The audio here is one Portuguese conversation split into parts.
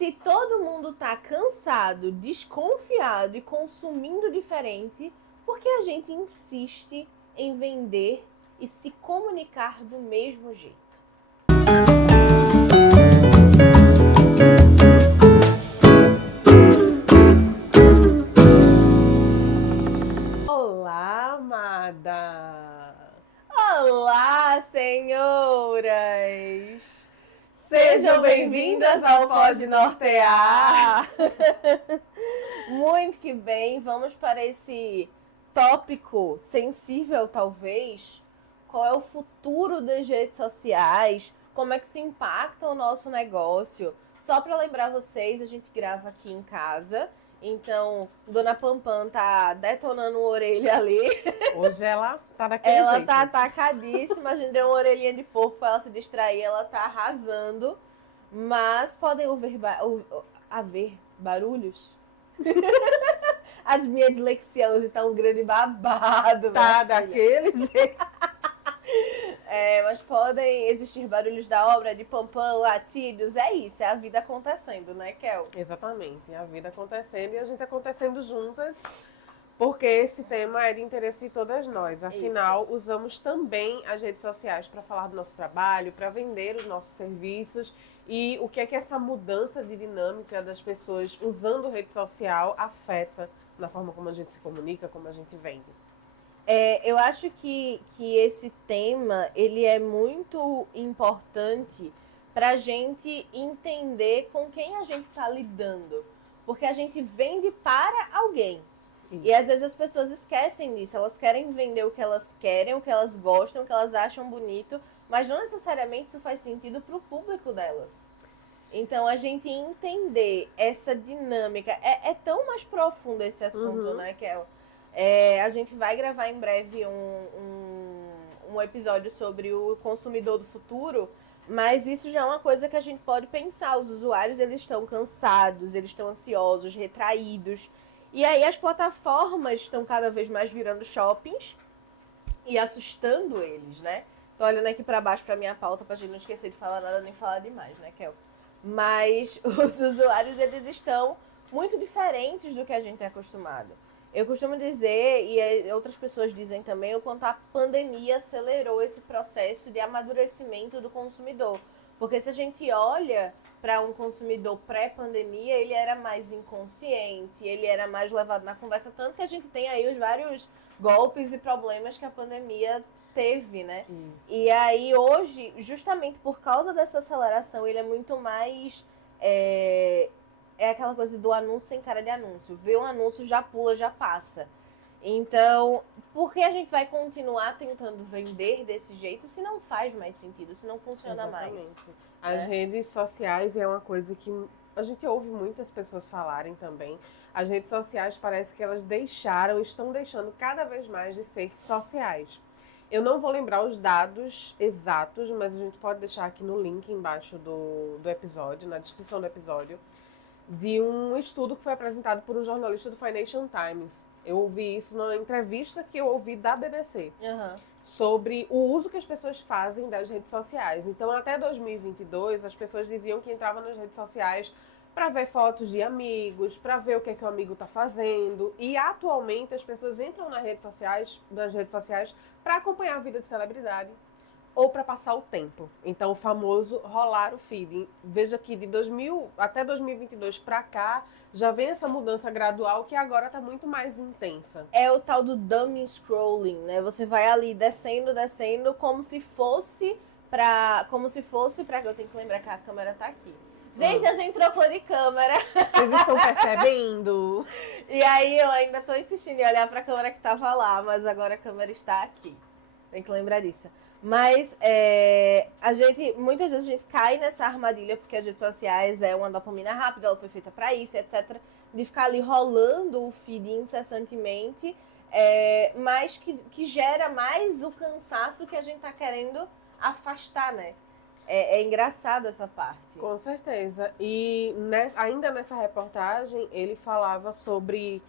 Se todo mundo tá cansado, desconfiado e consumindo diferente, por que a gente insiste em vender e se comunicar do mesmo jeito? Olá, amada! Olá, senhoras! Sejam bem-vindas ao Pode Nortear! Muito que bem, vamos para esse tópico sensível, talvez. Qual é o futuro das redes sociais? Como é que isso impacta o nosso negócio? Só para lembrar vocês, a gente grava aqui em casa. Então, Dona Pampam tá detonando uma orelha ali. Hoje ela tá daquele Ela jeito. tá atacadíssima, a gente deu uma orelhinha de porco pra ela se distrair, ela tá arrasando. Mas podem haver barulhos? As minhas dislexia hoje tá um grande babado. Tá minha filha. daquele jeito. Mas podem existir barulhos da obra de Pampam, latidos, é isso, é a vida acontecendo, né, Kel? Exatamente, a vida acontecendo e a gente acontecendo juntas, porque esse tema é de interesse de todas nós. Afinal, usamos também as redes sociais para falar do nosso trabalho, para vender os nossos serviços. E o que é que essa mudança de dinâmica das pessoas usando rede social afeta na forma como a gente se comunica, como a gente vende? Eu acho que esse tema ele é muito importante para a gente entender com quem a gente está lidando. Porque a gente vende para alguém. Sim. E às vezes as pessoas esquecem disso. Elas querem vender o que elas querem, o que elas gostam, o que elas acham bonito. Mas não necessariamente isso faz sentido para o público delas. Então a gente entender essa dinâmica. É tão mais profundo esse assunto, né, Kel? A gente vai gravar em breve um episódio sobre o consumidor do futuro, mas isso já é uma coisa que a gente pode pensar. Os usuários, eles estão cansados, eles estão ansiosos, retraídos. E aí as plataformas estão cada vez mais virando shoppings e assustando eles, né? Tô olhando aqui pra baixo pra minha pauta pra gente não esquecer de falar nada nem falar demais, né, Kel? Mas os usuários, eles estão muito diferentes do que a gente é acostumado. Eu costumo dizer, e outras pessoas dizem também, o quanto a pandemia acelerou esse processo de amadurecimento do consumidor. Porque se a gente olha para um consumidor pré-pandemia, ele era mais inconsciente, ele era mais levado na conversa, tanto que a gente tem aí os vários golpes e problemas que a pandemia teve, né? Isso. E aí hoje, justamente por causa dessa aceleração, ele é muito mais... É aquela coisa do anúncio sem cara de anúncio. Vê um anúncio, já pula, já passa. Então, por que a gente vai continuar tentando vender desse jeito se não faz mais sentido, se não funciona mais? As redes sociais é uma coisa que a gente ouve muitas pessoas falarem também. As redes sociais parece que elas estão deixando cada vez mais de ser sociais. Eu não vou lembrar os dados exatos, mas a gente pode deixar aqui no link embaixo do episódio, na descrição do episódio, de um estudo que foi apresentado por um jornalista do Financial Times. Eu ouvi isso numa entrevista que eu ouvi da BBC, sobre o uso que as pessoas fazem das redes sociais. Então, até 2022, as pessoas diziam que entravam nas redes sociais para ver fotos de amigos, para ver o que é que o amigo está fazendo. E, atualmente, as pessoas entram nas redes sociais para acompanhar a vida de celebridade ou para passar o tempo. Então, o famoso rolar o feed. Veja que de 2000 até 2022 para cá, já vem essa mudança gradual que agora está muito mais intensa. É o tal do dummy scrolling, né? Você vai ali descendo, como se fosse pra... Eu tenho que lembrar que a câmera tá aqui. Gente, a gente trocou de câmera. Vocês estão percebendo? E aí eu ainda tô insistindo em olhar pra câmera que tava lá, mas agora a câmera está aqui. Tem que lembrar disso. Mas muitas vezes a gente cai nessa armadilha, porque as redes sociais é uma dopamina rápida, ela foi feita para isso, etc. De ficar ali rolando o feed incessantemente, mas que gera mais o cansaço que a gente tá querendo afastar, né? É engraçado essa parte. Com certeza. E ainda nessa reportagem, ele falava sobre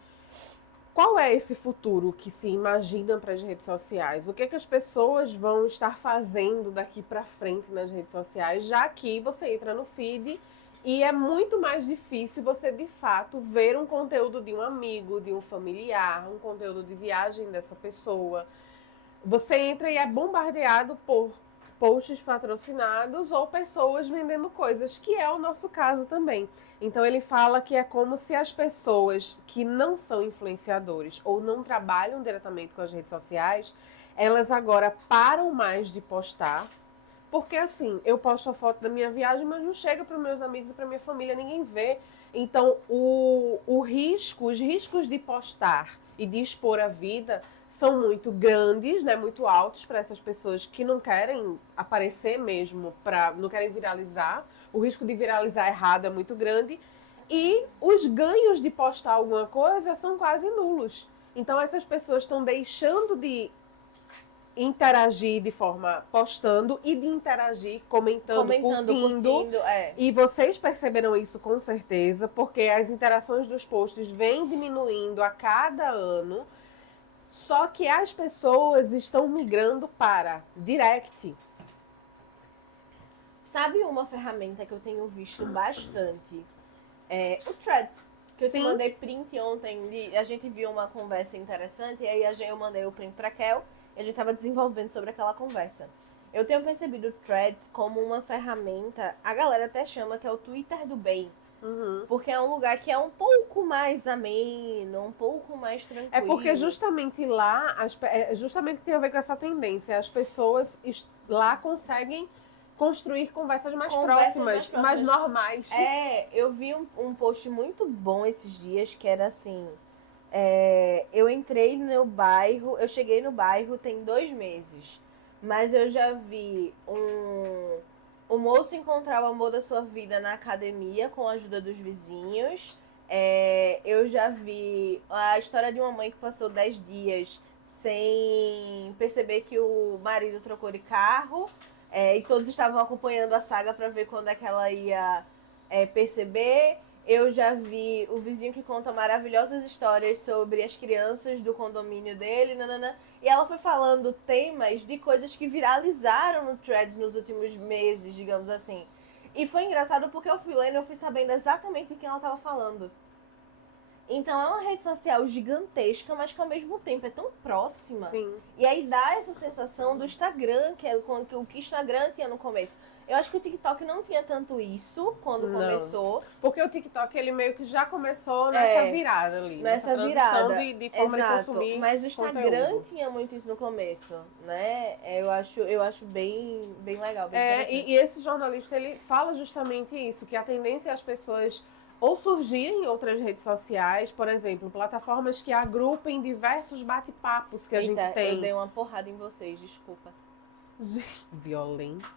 qual é esse futuro que se imagina para as redes sociais? O que é que as pessoas vão estar fazendo daqui para frente nas redes sociais, já que você entra no feed E é muito mais difícil você, de fato, ver um conteúdo de um amigo, de um familiar, um conteúdo de viagem dessa pessoa. Você entra e é bombardeado por posts patrocinados ou pessoas vendendo coisas, que é o nosso caso também. Então ele fala que é como se as pessoas que não são influenciadores ou não trabalham diretamente com as redes sociais, elas agora param mais de postar. Porque assim, eu posto a foto da minha viagem, mas não chega para os meus amigos e para minha família, ninguém vê. Então, os riscos de postar e de expor a vida são muito grandes, né, muito altos para essas pessoas que não querem aparecer mesmo, não querem viralizar. O risco de viralizar errado é muito grande. E os ganhos de postar alguma coisa são quase nulos. Então, essas pessoas estão deixando de interagir de forma postando e de interagir comentando, curtindo. E vocês perceberam isso com certeza, porque as interações dos posts vêm diminuindo a cada ano. Só que as pessoas estão migrando para direct. Sabe uma ferramenta que eu tenho visto bastante? É o Threads. Que eu Sim. te mandei print ontem. A gente viu uma conversa interessante e aí eu mandei o print pra Kel e a gente tava desenvolvendo sobre aquela conversa. Eu tenho percebido o Threads como uma ferramenta, a galera até chama que é o Twitter do bem. Uhum. Porque é um lugar que é um pouco mais ameno, um pouco mais tranquilo. É porque justamente lá, justamente tem a ver com essa tendência. As pessoas lá conseguem construir conversas mais próximas, mais normais. Eu vi um post muito bom esses dias, que era assim... eu entrei no bairro, eu cheguei no bairro tem 2 meses, mas eu já vi o moço encontrar o amor da sua vida na academia com a ajuda dos vizinhos. Eu já vi a história de uma mãe que passou 10 dias sem perceber que o marido trocou de carro. E todos estavam acompanhando a saga para ver quando é que ela ia perceber. Eu já vi o vizinho que conta maravilhosas histórias sobre as crianças do condomínio dele, nanana. E ela foi falando temas de coisas que viralizaram no Threads nos últimos meses, digamos assim. E foi engraçado porque eu fui lendo e eu fui sabendo exatamente de quem ela estava falando. Então é uma rede social gigantesca, mas que ao mesmo tempo é tão próxima. Sim. E aí dá essa sensação do Instagram, que é o que o Instagram tinha no começo. Eu acho que o TikTok não tinha tanto isso quando começou. Porque o TikTok, ele meio que já começou nessa virada ali. Nessa virada. De forma de consumir. Mas o Instagram conteúdo. tinha muito isso no começo, né? Eu acho bem legal, bem interessante. E esse jornalista, ele fala justamente isso, que a tendência é as pessoas ou surgirem em outras redes sociais, por exemplo, plataformas que agrupem diversos bate-papos que a gente tem. Eu dei uma porrada em vocês, desculpa. Violenta.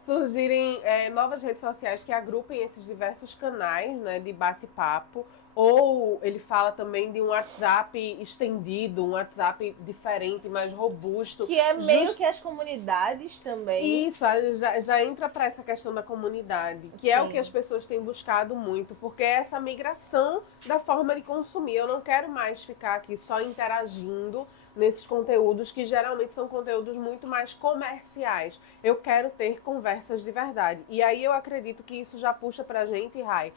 Surgirem novas redes sociais que agrupem esses diversos canais, né, de bate-papo. Ou ele fala também de um WhatsApp estendido, um WhatsApp diferente, mais robusto. Que é meio que as comunidades também. Isso, já entra para essa questão da comunidade, que é o que as pessoas têm buscado muito, porque é essa migração da forma de consumir. Eu não quero mais ficar aqui só interagindo nesses conteúdos que geralmente são conteúdos muito mais comerciais. Eu quero ter conversas de verdade. E aí eu acredito que isso já puxa pra gente, Rai,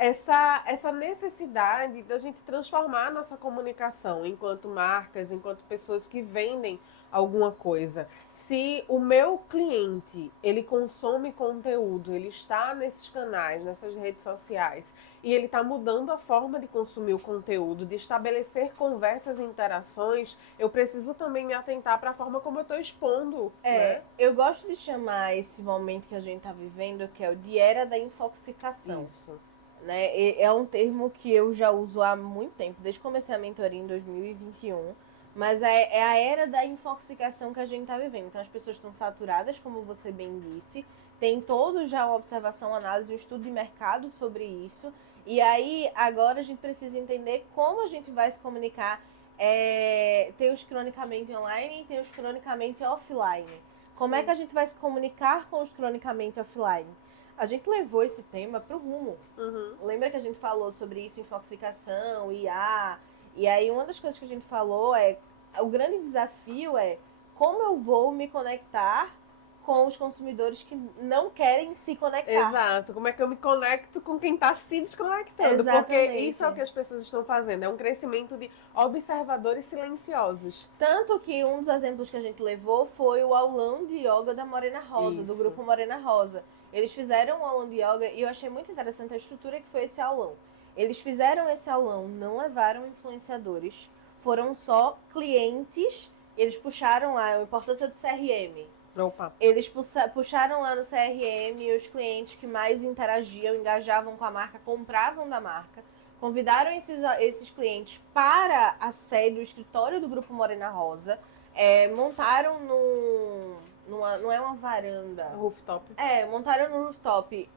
essa necessidade da gente transformar a nossa comunicação enquanto marcas, enquanto pessoas que vendem alguma coisa. Se o meu cliente, ele consome conteúdo, ele está nesses canais, nessas redes sociais, e ele está mudando a forma de consumir o conteúdo, de estabelecer conversas e interações, eu preciso também me atentar para a forma como eu estou expondo. Né? Eu gosto de chamar esse momento que a gente está vivendo, que é o de era da infoxicação. Isso. Né? É um termo que eu já uso há muito tempo, desde que comecei a mentoria em 2021. Mas é a era da infoxicação que a gente está vivendo. Então as pessoas estão saturadas, como você bem disse. Tem todo já uma observação, análise, um estudo de mercado sobre isso. E aí agora a gente precisa entender como a gente vai se comunicar. Tem os cronicamente online e tem os cronicamente offline. Como é que a gente vai se comunicar com os cronicamente offline? A gente levou esse tema pro rumo. Uhum. Lembra que a gente falou sobre isso, infoxicação, IA? E aí uma das coisas que a gente falou o grande desafio é como eu vou me conectar com os consumidores que não querem se conectar. Exato. Como é que eu me conecto com quem está se desconectando? Exatamente. Porque isso é o que as pessoas estão fazendo. É um crescimento de observadores silenciosos. Tanto que um dos exemplos que a gente levou foi o aulão de yoga da Morena Rosa, do Isso. grupo Morena Rosa. Eles fizeram um aulão de yoga e eu achei muito interessante a estrutura que foi esse aulão. Eles fizeram esse aulão, não levaram influenciadores, foram só clientes. Eles puxaram lá a importância do CRM. Opa. Eles puxaram lá no CRM os clientes que mais interagiam, engajavam com a marca, compravam da marca. Convidaram esses clientes para a sede, o escritório do Grupo Morena Rosa. Montaram não é uma varanda. Rooftop. Montaram no rooftop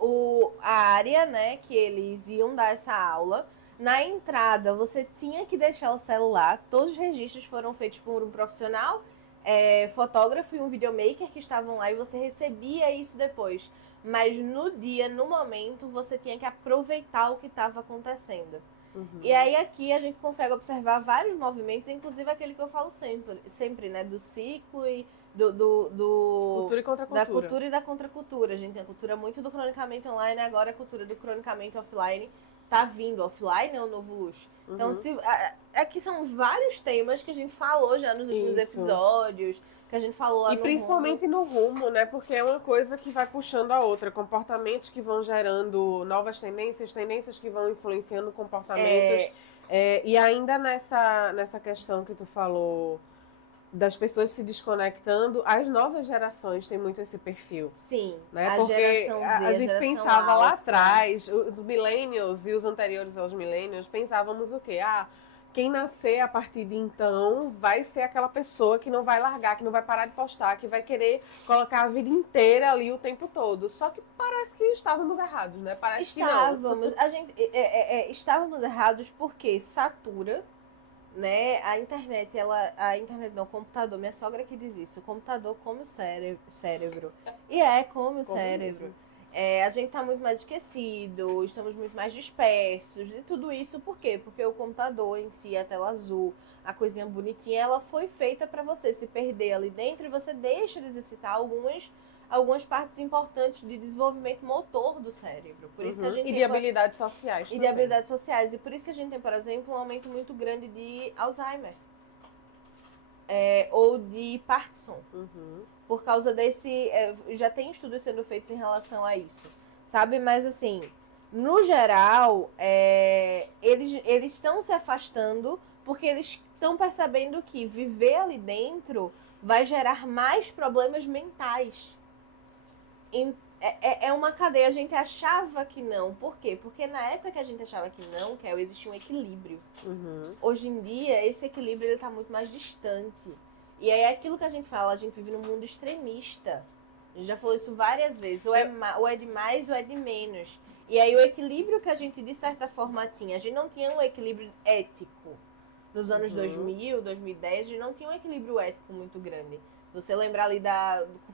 a área, né, que eles iam dar essa aula. Na entrada, você tinha que deixar o celular. Todos os registros foram feitos por um profissional, fotógrafo e um videomaker que estavam lá e você recebia isso depois. Mas no dia, no momento, você tinha que aproveitar o que estava acontecendo. Uhum. E aí aqui a gente consegue observar vários movimentos, inclusive aquele que eu falo sempre, né? Do ciclo e Cultura e contracultura. da cultura e da contracultura. A gente tem a cultura muito do cronicamente online, agora a cultura do cronicamente offline tá vindo. Offline é o novo luxo. Uhum. Então, aqui são vários temas que a gente falou já nos últimos episódios, que a gente falou lá e no principalmente no rumo, né? Porque é uma coisa que vai puxando a outra. Comportamentos que vão gerando novas tendências, tendências que vão influenciando comportamentos. E ainda nessa questão que tu falou das pessoas se desconectando, as novas gerações têm muito esse perfil. Sim, né? a Porque geração Z, a gente geração pensava lá alfa. atrás, os millennials e os anteriores aos millennials, pensávamos o quê? Quem nascer a partir de então vai ser aquela pessoa que não vai largar, que não vai parar de postar, que vai querer colocar a vida inteira ali o tempo todo. Só que parece que estávamos errados, né? Parece que não. Estávamos errados porque satura, né? A internet não, o computador, minha sogra que diz isso, o computador come o cérebro. E come o cérebro. Mesmo. A gente tá muito mais esquecido, estamos muito mais dispersos, e tudo isso por quê? Porque o computador em si, a tela azul, a coisinha bonitinha, ela foi feita para você se perder ali dentro e você deixa de exercitar algumas partes importantes de desenvolvimento motor do cérebro. Por isso que a gente E de habilidades sociais e também. de habilidades sociais. E por isso que a gente tem, por exemplo, um aumento muito grande de Alzheimer. Ou de Parkinson. Uhum. Por causa desse... já tem estudos sendo feitos em relação a isso. Sabe? Mas assim, no geral, eles estão se afastando porque eles estão percebendo que viver ali dentro vai gerar mais problemas mentais. É uma cadeia. A gente achava que não. Por quê? Porque na época que a gente achava que não, existia um equilíbrio. Uhum. Hoje em dia, esse equilíbrio está muito mais distante. E aí é aquilo que a gente fala, a gente vive num mundo extremista. A gente já falou isso várias vezes. Ou é de mais ou é de menos. E aí o equilíbrio que a gente, de certa forma, tinha. A gente não tinha um equilíbrio ético. Nos anos 2000, 2010, a gente não tinha um equilíbrio ético muito grande. Você lembrar ali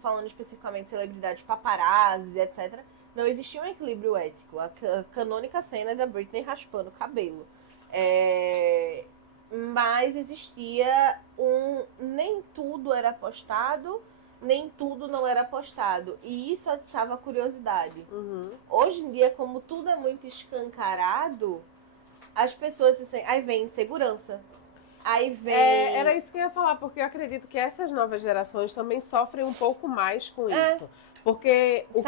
falando especificamente de celebridades paparazzi, etc. Não existia um equilíbrio ético. A canônica cena da Britney raspando o cabelo. Mas existia nem tudo era postado, nem tudo não era postado. E isso atiçava a curiosidade. Uhum. Hoje em dia, como tudo é muito escancarado, as pessoas aí vem insegurança. Aí vem... Era isso que eu ia falar, porque eu acredito que essas novas gerações também sofrem um pouco mais com isso. Porque o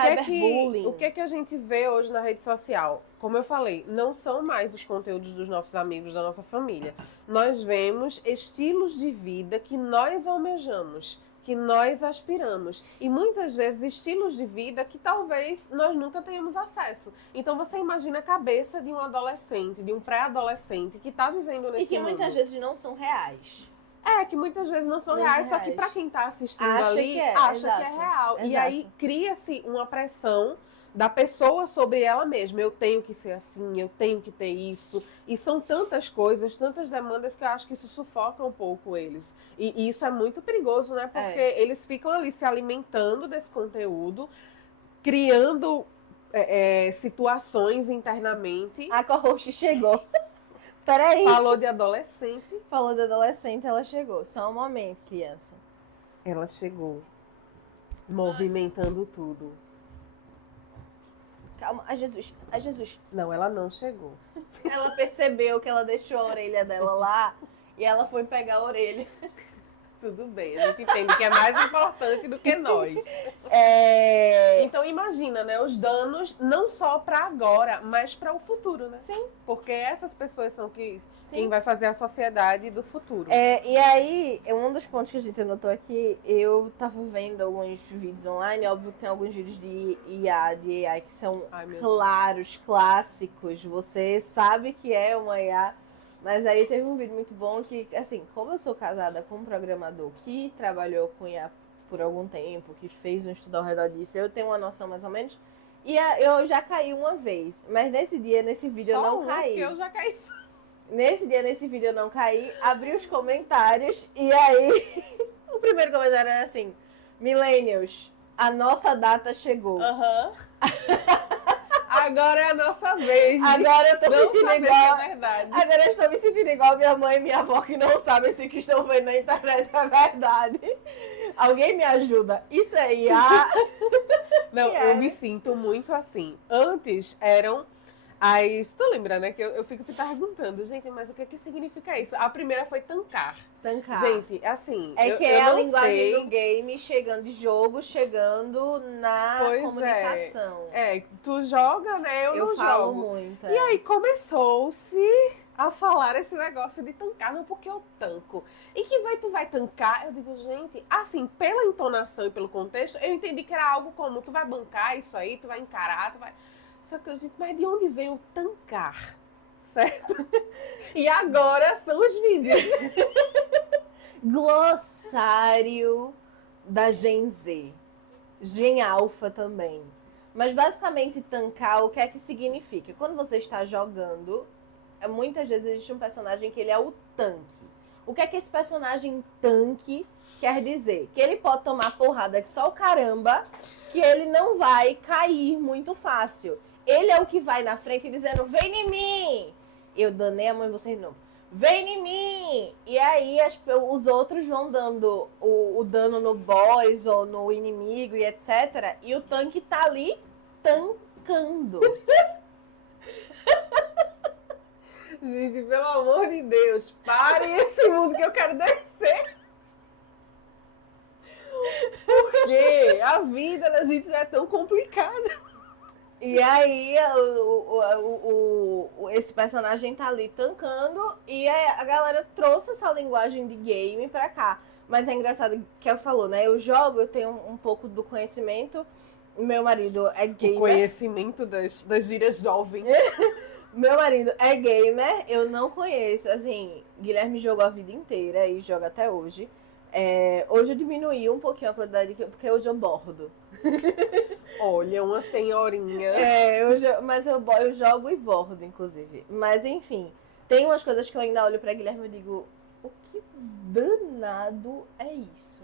que a gente vê hoje na rede social? Como eu falei, não são mais os conteúdos dos nossos amigos, da nossa família. Nós vemos estilos de vida que nós almejamos, que nós aspiramos. E muitas vezes estilos de vida que talvez nós nunca tenhamos acesso. Então você imagina a cabeça de um adolescente, de um pré-adolescente que está vivendo nesse mundo. E que muitas vezes não são reais. Que muitas vezes não são reais, só que para quem está assistindo acha ali, que acha que é real. Exato. E aí cria-se uma pressão da pessoa sobre ela mesma. Eu tenho que ser assim, eu tenho que ter isso. E são tantas coisas, tantas demandas que eu acho que isso sufoca um pouco eles. E isso é muito perigoso, né? Porque eles ficam ali se alimentando desse conteúdo, criando situações internamente. A co-host chegou. Peraí. Falou de adolescente. Falou de adolescente, ela chegou. Só um momento, criança. Ela chegou. Movimentando tudo. Calma, ai Jesus, ai Jesus. Não, ela não chegou. Ela percebeu que ela deixou a orelha dela lá e ela foi pegar a orelha. Tudo bem, a gente entende que é mais importante do que nós. Então imagina, né, os danos não só para agora, mas para o futuro, né? Sim. Porque essas pessoas são quem Sim. vai fazer a sociedade do futuro. E aí, um dos pontos que a gente anotou aqui, eu tava vendo alguns vídeos online, óbvio que tem alguns vídeos de IA, de AI que são claros, clássicos, você sabe que é uma IA. Mas aí teve um vídeo muito bom que, assim, como eu sou casada com um programador que trabalhou com IA por algum tempo, que fez um estudo ao redor disso, eu tenho uma noção mais ou menos. E eu já caí uma vez, mas nesse vídeo eu não caí. Que eu já caí. Nesse vídeo eu não caí, abri os comentários e aí o primeiro comentário era assim: Millennials, a nossa data chegou. Agora é a nossa vez. Agora eu tô sentindo igual. É verdade. Agora eu estou me sentindo igual minha mãe e minha avó que não sabem se o que estão vendo na internet é verdade. Alguém me ajuda. Isso é IA. Não, eu me sinto muito assim. Antes eram as... Tu lembra, né? Que eu fico te perguntando, gente, mas o que significa isso? A primeira foi tancar. Tancar. Gente, assim, é a linguagem do game chegando, de jogo chegando na comunicação. Tu joga, né? Eu não falo jogo. muito. E aí começou-se a falar esse negócio de tancar, não, porque eu tanco. E que tu vai tancar? Eu digo, gente, assim, pela entonação e pelo contexto, eu entendi que era algo como, tu vai bancar isso aí, tu vai encarar, tu vai... Só que, gente, mas de onde veio o tancar? Certo? E agora são os vídeos. Glossário da Gen Z. Gen Alpha também. Mas basicamente tancar, o que é que significa? Quando você está jogando, muitas vezes existe um personagem que ele é o tanque. O que é que esse personagem tanque quer dizer? Que ele pode tomar porrada que só o caramba, que ele não vai cair muito fácil. Ele é o que vai na frente dizendo, vem em mim! Eu danei a mãe, vocês não. Vem em mim! E aí os outros vão dando o dano no boss ou no inimigo e etc. E o tanque tá ali tancando. Gente, pelo amor de Deus, pare esse mundo que eu quero descer. Porque a vida da gente já é tão complicada. E aí, esse personagem tá ali tancando e a galera trouxe essa linguagem de game pra cá. Mas é engraçado que ela falou, né? Eu jogo, eu tenho um pouco do conhecimento. Meu marido é gamer. O conhecimento das gírias jovens. Meu marido é gamer, eu não conheço. Assim, Guilherme jogou a vida inteira e joga até hoje. Hoje eu diminuí um pouquinho a quantidade, porque hoje eu bordo. Olha, uma senhorinha. Mas eu jogo e bordo, inclusive. Mas enfim, tem umas coisas que eu ainda olho pra Guilherme e digo, o que danado é isso?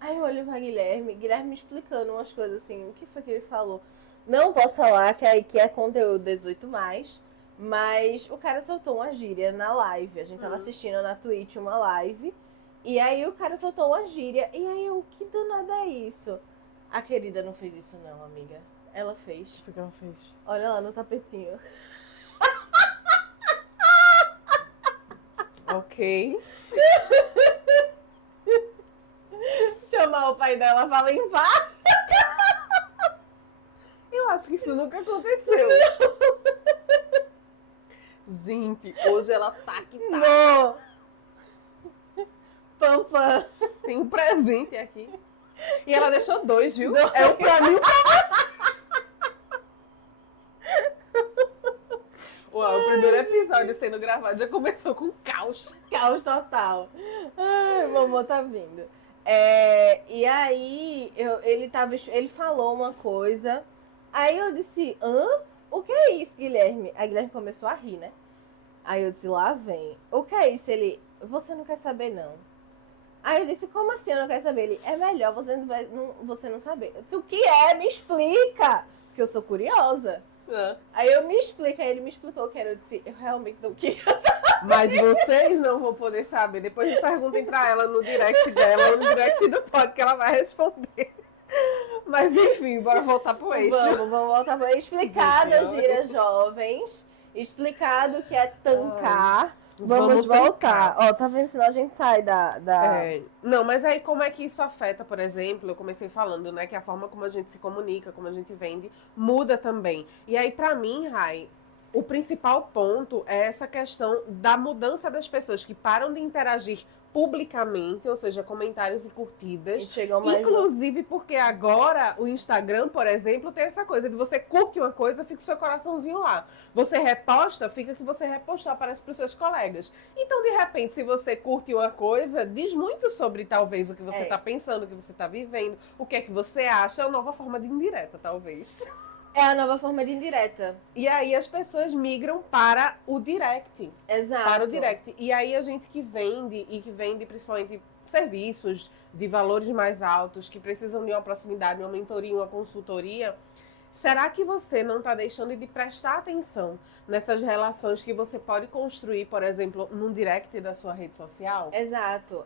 Aí eu olho pra Guilherme me explicando umas coisas assim, o que foi que ele falou? Não posso falar que é conteúdo 18+, mas o cara soltou uma gíria na live. A gente tava assistindo na Twitch uma live, e aí o cara soltou uma gíria, e aí eu, que danado é isso? A querida não fez isso não, amiga. Ela fez. O que ela fez? Olha lá no tapetinho. Ok. Chamar o pai dela pra limpar. Eu acho que isso nunca aconteceu. Gente, hoje ela tá que tá. Não. Pam. Tem um presente aqui. E ela deixou 2, viu? Não. É o pra mim. Uau, o primeiro episódio sendo gravado já começou com caos. Caos total. Ai, mamãe tá vindo. E aí, ele falou uma coisa. Aí eu disse, o que é isso, Guilherme? Aí Guilherme começou a rir, né? Aí eu disse, lá vem. O que é isso? Ele, você não quer saber, não. Aí eu disse, como assim eu não quero saber? Ele, é melhor você não saber. Eu disse, o que é? Me explica! Porque eu sou curiosa. Aí ele me explicou o que era. Eu disse, eu realmente não queria saber. Mas vocês não vão poder saber. Depois me perguntem pra ela no direct dela ou no direct do pod que ela vai responder. Mas enfim, bora voltar pro eixo. Vamos voltar pro explicado as gírias jovens. Explicado o que é tancar. Vamos voltar. Ó, tá vendo? Senão a gente sai da... Não, mas aí como é que isso afeta, por exemplo, eu comecei falando, né, que a forma como a gente se comunica, como a gente vende, muda também. E aí, pra mim, Rai, o principal ponto é essa questão da mudança das pessoas que param de interagir publicamente, ou seja, comentários e curtidas. E chegam mais inclusive porque agora o Instagram, por exemplo, tem essa coisa de você curte uma coisa, fica o seu coraçãozinho lá. Você reposta, fica que você repostou, aparece para os seus colegas. Então, de repente, se você curte uma coisa, diz muito sobre talvez o que você está pensando, o que você está vivendo, o que é que você acha, é uma nova forma de indireta, talvez. É a nova forma de indireta. E aí as pessoas migram para o direct. Exato. Para o direct. E aí a gente que vende, e que vende principalmente serviços de valores mais altos, que precisam de uma proximidade, uma mentoria, uma consultoria, será que você não está deixando de prestar atenção nessas relações que você pode construir, por exemplo, num direct da sua rede social? Exato.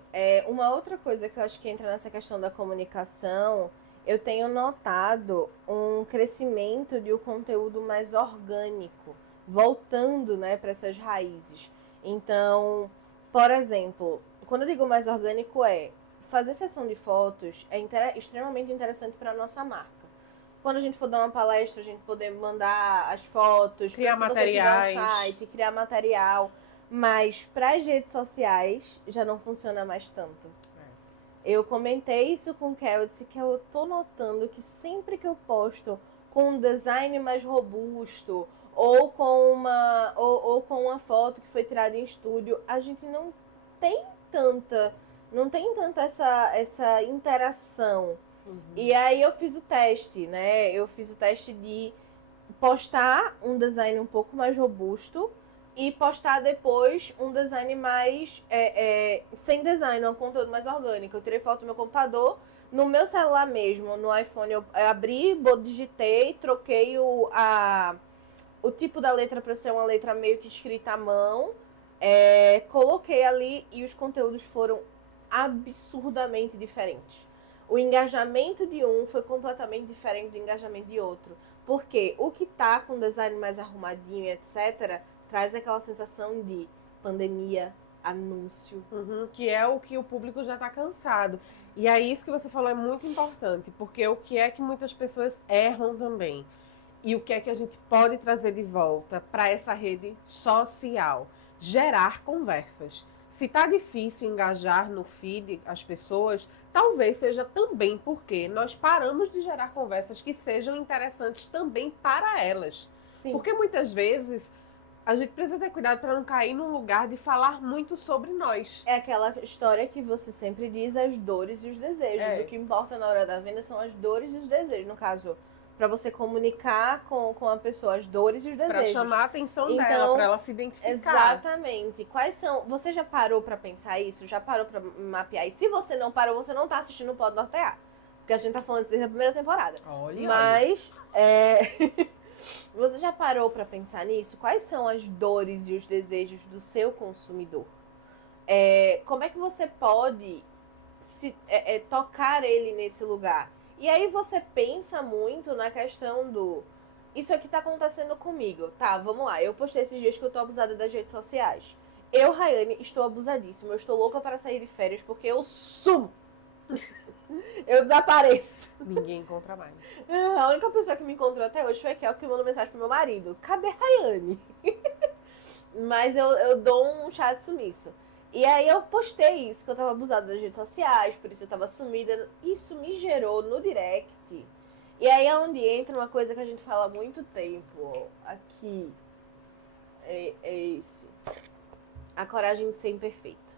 Uma outra coisa que eu acho que entra nessa questão da comunicação, eu tenho notado um crescimento de um conteúdo mais orgânico, voltando, né, para essas raízes. Então, por exemplo, quando eu digo mais orgânico fazer sessão de fotos é extremamente interessante para a nossa marca. Quando a gente for dar uma palestra, a gente poder mandar as fotos, criar materiais, um site, criar material. Mas para as redes sociais já não funciona mais tanto. Eu comentei isso com o Kel, disse que eu tô notando que sempre que eu posto com um design mais robusto ou com uma foto que foi tirada em estúdio, a gente não tem tanta essa interação. Uhum. E aí eu fiz o teste, né? Eu fiz o teste de postar um design um pouco mais robusto e postar depois um design mais sem design, um conteúdo mais orgânico. Eu tirei foto do meu computador, no meu celular mesmo, no iPhone, eu abri, digitei, troquei o tipo da letra para ser uma letra meio que escrita à mão, coloquei ali e os conteúdos foram absurdamente diferentes. O engajamento de um foi completamente diferente do engajamento de outro. Porque o que tá com design mais arrumadinho, etc., traz aquela sensação de pandemia, anúncio. Uhum, que é o que o público já está cansado. E aí isso que você falou é muito importante, porque o que é que muitas pessoas erram também? E o que é que a gente pode trazer de volta para essa rede social? Gerar conversas. Se tá difícil engajar no feed as pessoas, talvez seja também porque nós paramos de gerar conversas que sejam interessantes também para elas. Sim. Porque muitas vezes a gente precisa ter cuidado para não cair num lugar de falar muito sobre nós. É aquela história que você sempre diz, as dores e os desejos. O que importa na hora da venda são as dores e os desejos. No caso, para você comunicar com a pessoa as dores e os desejos. Para chamar a atenção dela, para ela se identificar. Exatamente. Quais são... Você já parou para pensar isso? Já parou para mapear? E se você não parou, você não tá assistindo o Pode Nortear. Porque a gente tá falando isso desde a primeira temporada. Olha. Mas, você já parou para pensar nisso? Quais são as dores e os desejos do seu consumidor? Como é que você pode tocar ele nesse lugar? E aí você pensa muito na questão do... Isso aqui tá acontecendo comigo. Tá, vamos lá. Eu postei esses dias que eu tô abusada das redes sociais. Eu, Rayane, estou abusadíssima. Eu estou louca para sair de férias porque eu sumo. Eu desapareço. Ninguém encontra mais. A única pessoa que me encontrou até hoje foi aquela que mandou mensagem pro meu marido. Cadê Rayane? Mas eu dou um chá de sumiço. E aí eu postei isso, que eu tava abusada das redes sociais, por isso eu tava sumida. Isso me gerou no direct. E aí é onde entra uma coisa que a gente fala há muito tempo. Aqui. É esse. A coragem de ser imperfeito.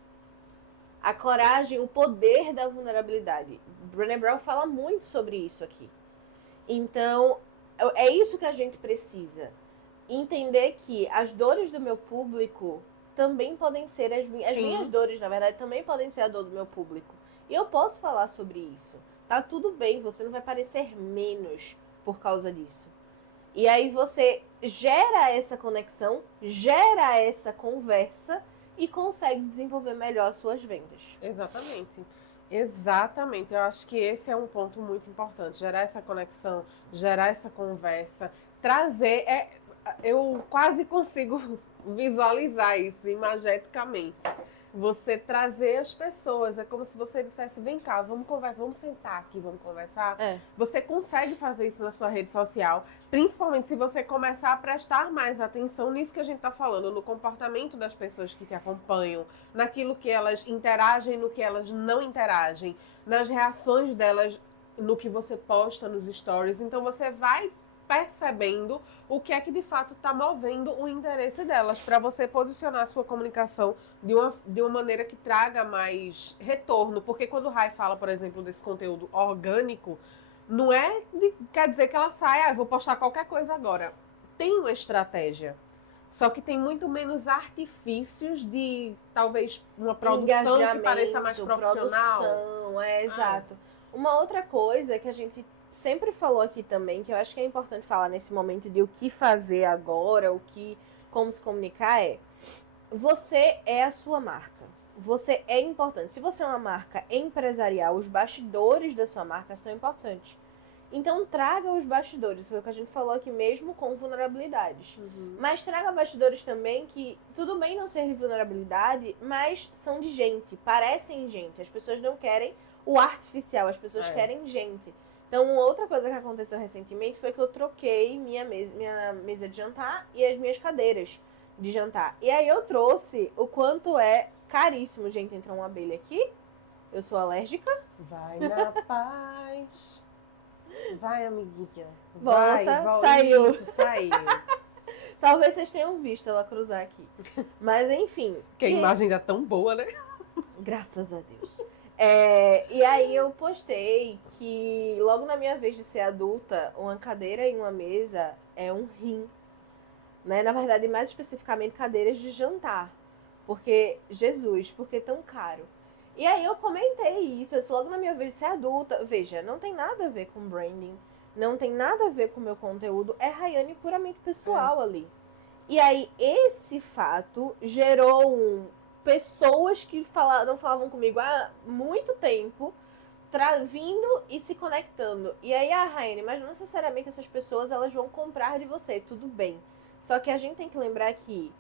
A coragem, o poder da vulnerabilidade. Brené Brown fala muito sobre isso aqui. Então, é isso que a gente precisa. Entender que as dores do meu público também podem ser as minhas dores, na verdade, também podem ser a dor do meu público. E eu posso falar sobre isso. Tá tudo bem, você não vai parecer menos por causa disso. E aí você gera essa conexão, gera essa conversa e consegue desenvolver melhor as suas vendas. Exatamente. Exatamente. Eu acho que esse é um ponto muito importante. Gerar essa conexão, gerar essa conversa, trazer. Eu quase consigo visualizar isso imageticamente. Você trazer as pessoas, é como se você dissesse, vem cá, vamos conversar, vamos sentar aqui, vamos conversar. Você consegue fazer isso na sua rede social, principalmente se você começar a prestar mais atenção nisso que a gente está falando, no comportamento das pessoas que te acompanham, naquilo que elas interagem, no que elas não interagem, nas reações delas, no que você posta nos stories. Então você vai percebendo o que é que de fato está movendo o interesse delas, para você posicionar a sua comunicação de uma maneira que traga mais retorno. Porque quando o Rai fala, por exemplo, desse conteúdo orgânico, não quer dizer que ela sai, eu vou postar qualquer coisa agora. Tem uma estratégia. Só que tem muito menos artifícios de, talvez, uma produção que pareça mais profissional. Exato. Uma outra coisa que a gente sempre falou aqui também, que eu acho que é importante falar nesse momento de o que fazer agora, como se comunicar você é a sua marca. Você é importante. Se você é uma marca empresarial, os bastidores da sua marca são importantes. Então traga os bastidores, foi o que a gente falou aqui mesmo com vulnerabilidades. Mas traga bastidores também que, tudo bem não ser de vulnerabilidade, mas são de gente, parecem gente. As pessoas não querem o artificial, as pessoas querem gente. Então, uma outra coisa que aconteceu recentemente foi que eu troquei minha mesa de jantar e as minhas cadeiras de jantar. E aí eu trouxe o quanto é caríssimo. Gente, entrou uma abelha aqui. Eu sou alérgica. Vai na paz. Vai, amiguinha. Volta, saiu. Isso, saiu. Talvez vocês tenham visto ela cruzar aqui. Mas enfim. Que a imagem ainda é tão boa, né? Graças a Deus. E aí eu postei que logo na minha vez de ser adulta, uma cadeira e uma mesa é um rim. Né? Na verdade, mais especificamente, cadeiras de jantar. Porque, Jesus, por que tão caro? E aí eu comentei isso, eu disse logo na minha vez de ser adulta. Veja, não tem nada a ver com branding, não tem nada a ver com o meu conteúdo, é Rayane puramente pessoal ali. E aí esse fato gerou pessoas que não falavam comigo há muito tempo, vindo e se conectando. E aí, Rayane, mas não necessariamente essas pessoas elas vão comprar de você, tudo bem. Só que a gente tem que lembrar que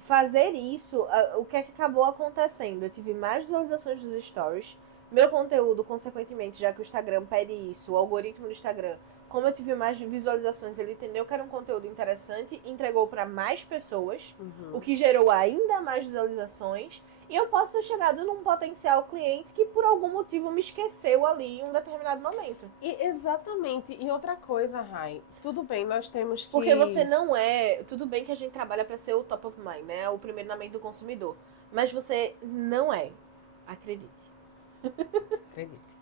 fazer isso, o que é que acabou acontecendo? Eu tive mais visualizações dos stories, meu conteúdo, consequentemente, já que o Instagram pede isso, o algoritmo do Instagram, como eu tive mais visualizações, ele entendeu que era um conteúdo interessante, entregou para mais pessoas, o que gerou ainda mais visualizações, e eu posso ter chegado num potencial cliente que por algum motivo me esqueceu ali em um determinado momento. Exatamente. E outra coisa, Rai, tudo bem, nós temos que... Porque você não é... Tudo bem que a gente trabalha para ser o top of mind, né? O primeiro na mente do consumidor. Mas você não é. Acredite. Acredite.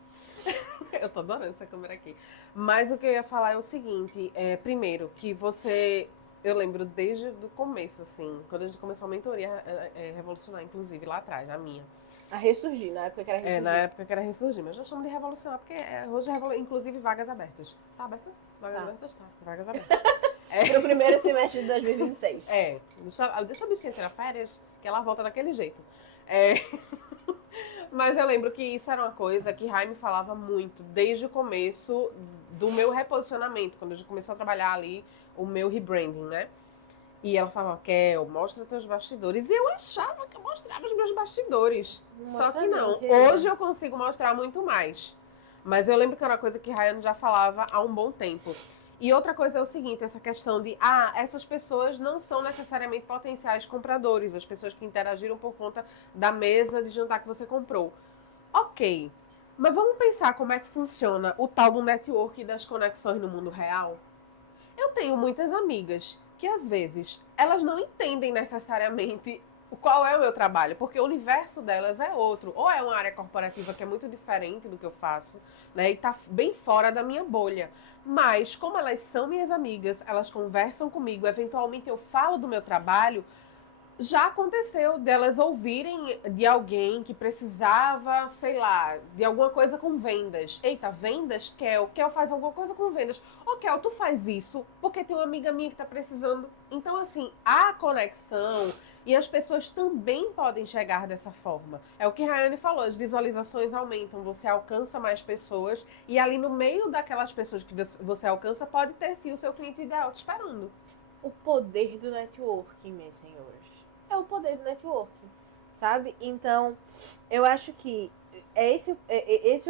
Eu tô adorando essa câmera aqui. Mas o que eu ia falar é o seguinte, primeiro, que você... Eu lembro desde o começo, assim, quando a gente começou a mentoria revolucionar, inclusive, lá atrás, a minha. A ressurgir, na época que era ressurgir. Na época que era ressurgir, mas eu já chamo de revolucionar, porque hoje é inclusive vagas abertas. Tá aberta? Vagas abertas? Tá. Vagas abertas. Pro primeiro semestre de 2026. Deixa a bichinha tirar férias, que ela volta daquele jeito. Mas eu lembro que isso era uma coisa que Rai me falava muito, desde o começo do meu reposicionamento, quando a gente começou a trabalhar ali o meu rebranding, né? E ela falava, Kel, mostra teus bastidores. E eu achava que eu mostrava os meus bastidores. Só que não. Hoje eu consigo mostrar muito mais. Mas eu lembro que era uma coisa que Rayane já falava há um bom tempo. E outra coisa é o seguinte, essa questão de, essas pessoas não são necessariamente potenciais compradores, as pessoas que interagiram por conta da mesa de jantar que você comprou. Ok, mas vamos pensar como é que funciona o tal do network e das conexões no mundo real? Eu tenho muitas amigas que, às vezes, elas não entendem necessariamente qual é o meu trabalho, porque o universo delas é outro. Ou é uma área corporativa que é muito diferente do que eu faço, né, e tá bem fora da minha bolha. Mas, como elas são minhas amigas, elas conversam comigo, eventualmente eu falo do meu trabalho, Já aconteceu delas ouvirem de alguém que precisava, sei lá, de alguma coisa com vendas. Eita, vendas? Kel faz alguma coisa com vendas. Ô, Kel, tu faz isso porque tem uma amiga minha que tá precisando. Então, assim, há conexão e as pessoas também podem chegar dessa forma. É o que a Rayane falou, as visualizações aumentam, você alcança mais pessoas e ali no meio daquelas pessoas que você alcança pode ter sim o seu cliente ideal te esperando. O poder do networking, meus senhores. É o poder do networking, sabe? Então, eu acho que esse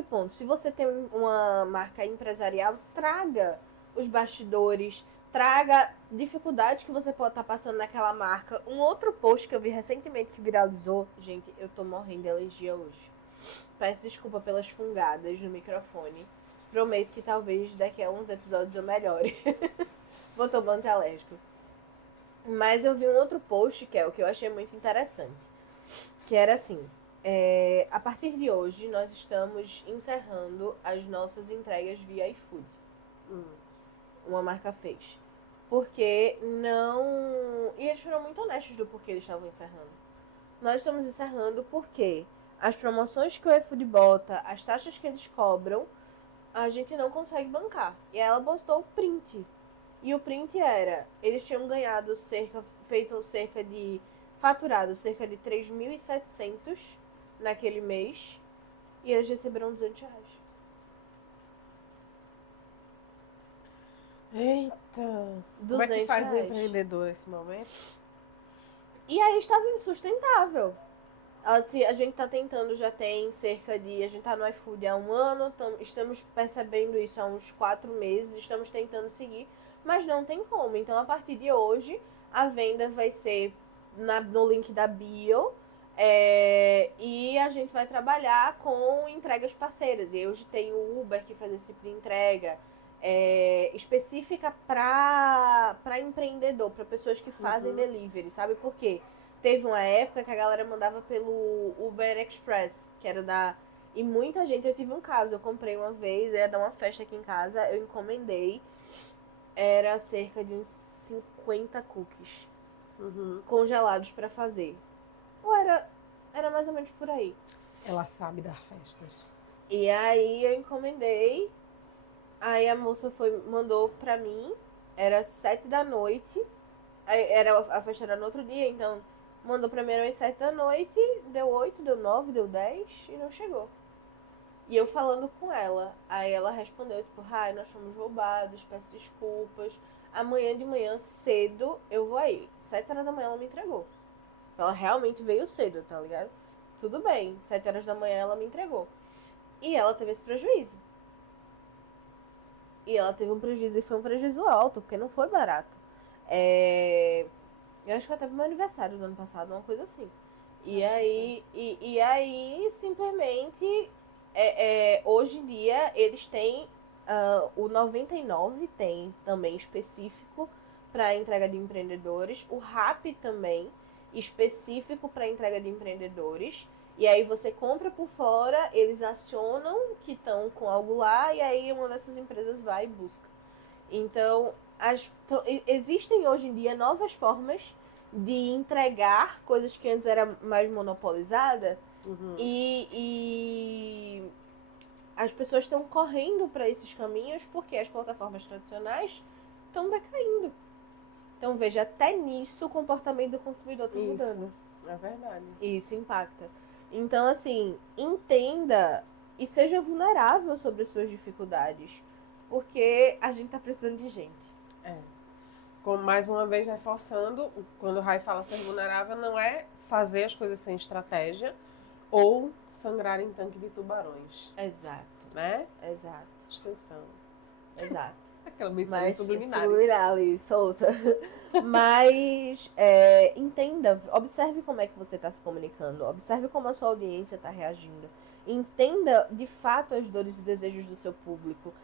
o ponto. Se você tem uma marca empresarial, traga os bastidores, traga dificuldades que você pode estar passando naquela marca. Um outro post que eu vi recentemente que viralizou, gente, eu tô morrendo de alergia hoje. Peço desculpa pelas fungadas no microfone. Prometo que talvez daqui a uns episódios eu melhore. Vou tomar antialérgico. Mas eu vi um outro post, que é o que eu achei muito interessante. Que era assim, a partir de hoje nós estamos encerrando as nossas entregas via iFood. Uma marca fez. Porque não... E eles foram muito honestos do porquê eles estavam encerrando. Nós estamos encerrando porque as promoções que o iFood bota, as taxas que eles cobram, a gente não consegue bancar. E ela botou o print. E o print era, eles tinham ganhado faturado cerca de 3.700 naquele mês, e eles receberam R$200. Eita! Como é que faz o R$200. empreendedor nesse momento? E aí estava insustentável. Ela disse, a gente tá tentando, já tem cerca de... A gente tá no iFood há um ano, estamos percebendo isso há uns 4 meses, estamos tentando seguir, mas não tem como. Então, a partir de hoje, a venda vai ser no link da bio, e a gente vai trabalhar com entregas parceiras. E hoje tem o Uber que faz esse tipo de entrega específica para empreendedor, para pessoas que fazem delivery, sabe por quê? Teve uma época que a galera mandava pelo Uber Express, que era da... E muita gente, eu tive um caso, eu comprei uma vez, eu ia dar uma festa aqui em casa, eu encomendei, era cerca de uns 50 cookies congelados pra fazer. Ou era mais ou menos por aí. Ela sabe dar festas. E aí eu encomendei, aí a moça mandou pra mim, era 7 da noite, a festa era no outro dia, então... Mandou pra mim às 7 da noite, deu 8, deu 9, deu 10 e não chegou. E eu falando com ela, aí ela respondeu, tipo, nós fomos roubados, peço desculpas. Amanhã de manhã, cedo, eu vou aí. 7 horas da manhã ela me entregou. Ela realmente veio cedo, tá ligado? Tudo bem, 7 horas da manhã ela me entregou. E ela teve esse prejuízo. E ela teve um prejuízo, e foi um prejuízo alto, porque não foi barato. Eu acho que foi até pro meu aniversário do ano passado, uma coisa assim. E aí, simplesmente, hoje em dia, eles têm o 99 tem também específico para entrega de empreendedores, o Rappi também, específico para entrega de empreendedores. E aí você compra por fora, eles acionam que estão com algo lá, e aí uma dessas empresas vai e busca. Então, existem hoje em dia novas formas de entregar coisas que antes era mais monopolizada, e as pessoas estão correndo para esses caminhos porque as plataformas tradicionais estão decaindo. Então veja, até nisso o comportamento do consumidor está mudando. É verdade. E isso impacta. Então, assim, entenda e seja vulnerável sobre as suas dificuldades, porque a gente tá precisando de gente. Como mais uma vez reforçando, quando o Rai fala ser vulnerável, não é fazer as coisas sem estratégia ou sangrar em tanque de tubarões. Exato. Né? Exato. Extensão. Exato. Aquela mensagem subliminar. Solta. Mas entenda, observe como é que você está se comunicando, observe como a sua audiência está reagindo. Entenda de fato as dores e desejos do seu público.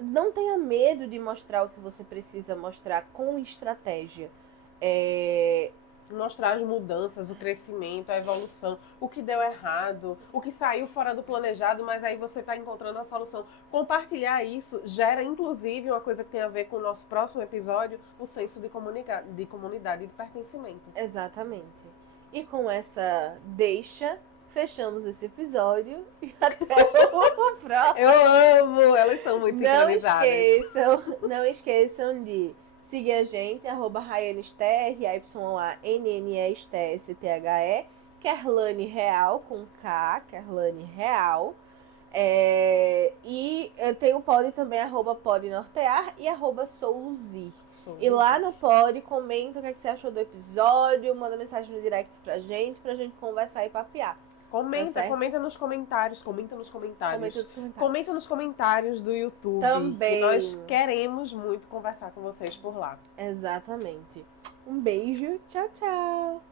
Não tenha medo de mostrar o que você precisa mostrar com estratégia. mostrar as mudanças, o crescimento, a evolução, o que deu errado, o que saiu fora do planejado, mas aí você está encontrando a solução. Compartilhar isso gera, inclusive, uma coisa que tem a ver com o nosso próximo episódio, o senso de comunidade e de pertencimento. Exatamente. E com essa deixa, fechamos esse episódio e até o próximo. Eu amo! Elas são muito sincronizadas. Não esqueçam de seguir a gente, @RaianeSther, RAYANNESTHE, Kerlane Real, com K, Kerlane Real. E tem o pod também, @podnortear e @souluzir. E lá no pod, comenta o que você achou do episódio, manda mensagem no direct pra gente conversar e papear. Comenta nos comentários. Comenta nos comentários do YouTube. Também. Que nós queremos muito conversar com vocês por lá. Exatamente. Um beijo. Tchau, tchau.